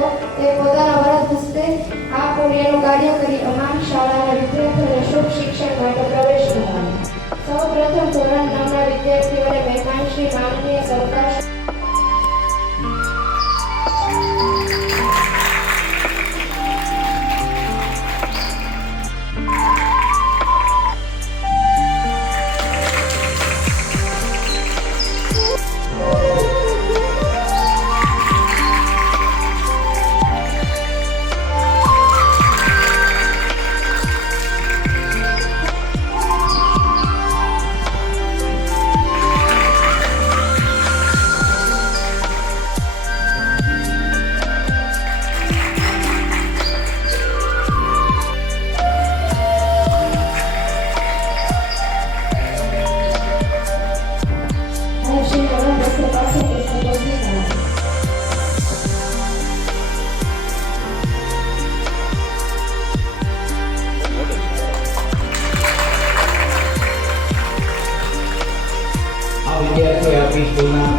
છો તે પોતાના વરદ હસ્તે આ પુણ્યનું કાર્ય કરી અમારી શાળાના વિદ્યાર્થીઓને શુભ શિક્ષણ માટે પ્રવેશ કરાવો. સૌ પ્રથમ ધોરણ 9ના વિદ્યાર્થીઓને મહેમાન શ્રી માનનીય સરકાર વિદ્યાર્થીઓ આપણી સ્કૂલના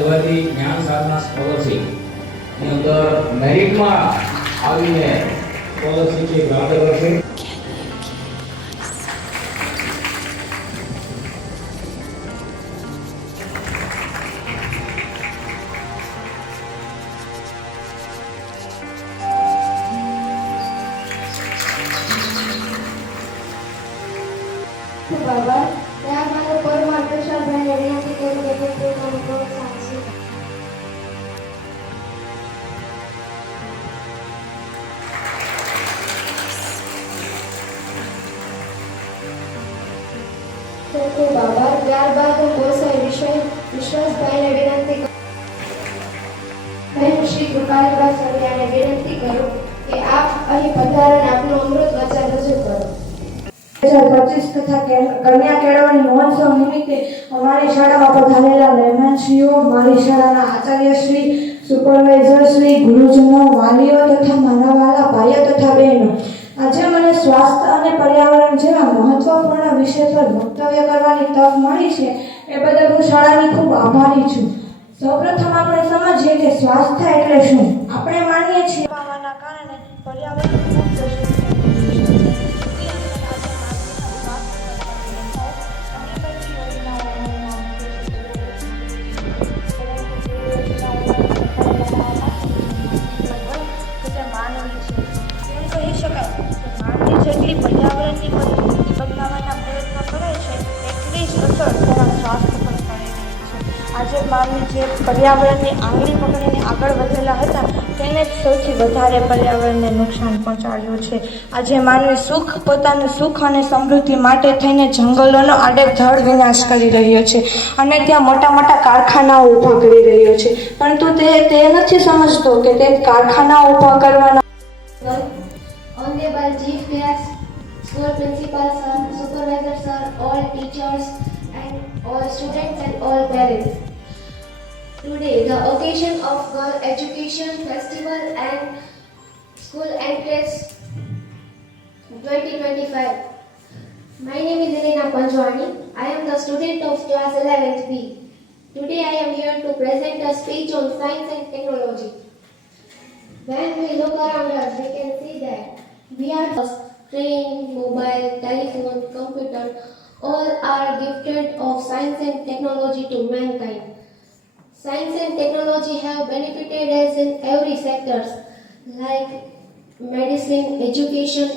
એવાથી જ્ઞાન સાધના સ્કોલરશીપ ની અંદર મેરિટમાં આવીને સ્કોલરશીપ પ્રાપ્ત કરશે. બાબા ત્યાં મારો પરમાર પ્રસાદભાઈને વિનંતી કરું કે તે પોતાનું પ્રોત્સાહન સ્વીકારે. તો બાબા ત્યારબાદ હું ગોસાઈ વિશ્વાસભાઈને વિનંતી કરું બહેન શ્રી કૃપાલબા સરિયાને વિનંતી કરું કે આપ અહીં પધારોને આપનું અમૃત વચન રજૂ કરો. 2025 તથા કન્યા કેળવણી મહોત્સવ નિમિત્તે અમારી શાળામાં પધારેલા મહેમાનશ્રીઓ, મારી શાળાના આચાર્યશ્રી, સુપરવાઇઝરશ્રી, ગુરુજનો, વાલીઓ તથા મારા વાલા ભાઈઓ તથા બહેનો, આજે મને સ્વાસ્થ્ય અને પર્યાવરણ જેવા મહત્વપૂર્ણ વિષય પર વક્તવ્ય કરવાની તક મળી છે એ બદલ હું શાળાની ખૂબ આભારી છું. સૌપ્રથમ આપણે સમજીએ કે સ્વાસ્થ્ય એટલે શું. આપણે માનીએ છીએ હવામાનના કારણે પર્યાવરણ ખૂબ દૂષિત જેટલી પર્યાવરણની પરિસ્થિતિ બદલાવાના પ્રયત્નો કરે છે એટલી જ અસર તેના સ્વાસ્થ્ય પર પડી રહી છે. આજે માનવી જે પર્યાવરણની આંગળી પકડીને આગળ વધેલા હતા તેને જ સૌથી વધારે પર્યાવરણને નુકસાન પહોંચાડ્યું છે. આજે માનવી પોતાનું સુખ અને સમૃદ્ધિ માટે થઈને જંગલોનો આડેધડ વિનાશ કરી રહ્યો છે અને ત્યાં મોટા મોટા કારખાનાઓ ઊભા કરી રહ્યો છે, પરંતુ તે નથી સમજતો કે તે કારખાનાઓ ઊભા કરવાના Honorable Chief Guest, School Principal Sir, Supervisor Sir, all teachers and all students and all parents. Today, the occasion of Girl Education Festival and School Entrance 2025. My name is Elena Panjwani. I am the student of class 11th B. Today I am here to present a speech on science and technology. When we look around us, we can see that we are screen, mobile, telephone, computer, all are gifted of science and technology to mankind. Science and technology have benefited us in every sectors like medicine, education,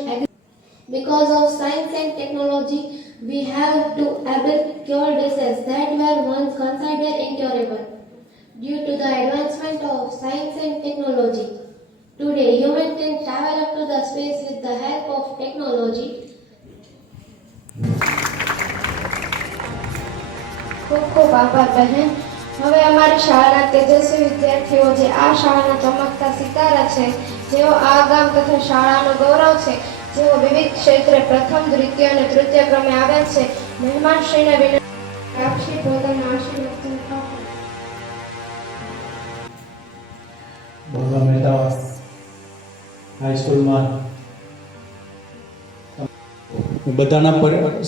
because of science and technology we have to able cure diseases that were once considered incurable. Due to the advancement of science and technology, today human can travel up to the space with the help of technology. ખૂબ ખૂબ આભાર બહેન. હવે અમારી શાળાના તેજસ્વી વિદ્યાર્થીઓ જે આ શાળાના ચમકતા સિતારા છે, જેઓ આ ગામ તથા શાળાનું ગૌરવ છે, જેઓ વિવિધ ક્ષેત્રે પ્રથમ, દ્વિતીય અને તૃતીય ક્રમે આવ્યા છે, મહેમાનશ્રીને વિનંતી આપશી પોતાના આશીર્વાદ. બહુલા મહેતા હાઈસ્કૂલમાં હું બધાના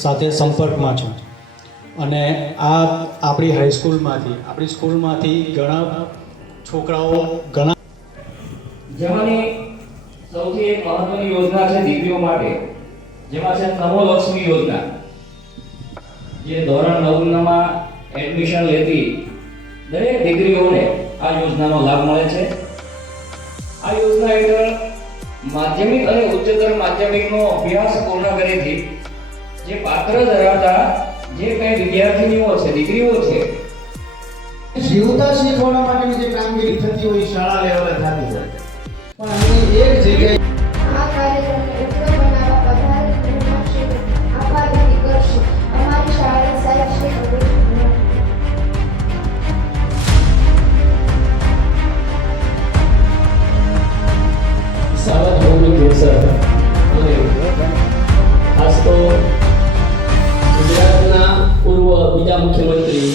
સાથે સંપર્કમાં છું અને આ આપણી આપણી સ્કૂલમાંથી ઘણા છોકરાઓ ઘણા જેમાંની સૌથી એક મહત્વની યોજના છે દીકરીઓ માટે, જેમાં છે નમો લક્ષ્મી યોજના, જે ધોરણ 9 માં એડમિશન લેતી દરેક દીકરીઓને આ યોજનાનો લાભ મળે છે. આ યોજના હેઠળ માધ્યમિક અને ઉચ્ચતર માધ્યમિકનો અભ્યાસ પૂર્ણ કરેથી જે પાત્ર ધરાવતા જે કઈ વિદ્યાર્થીનીઓ છે, દીકરીઓ છે, જીવતા શીખવાડવા માટેની જે કામગીરી થતી હોય શાળા લેવલે થતી હોય, પણ અહીં એક જગ્યાએ આ કાર્યક્રમને ઉજ્જવળ બનાવવા પધારેલ મહેમાનશ્રીને આભાર વ્યક્ત કરશું. અમારી શાળાના સાહેબ શ્રી અમિત સાવધ હોવું જોઈએ સર. અને ખાસ તો ગુજરાતના પૂર્વ બીજા મુખ્યમંત્રી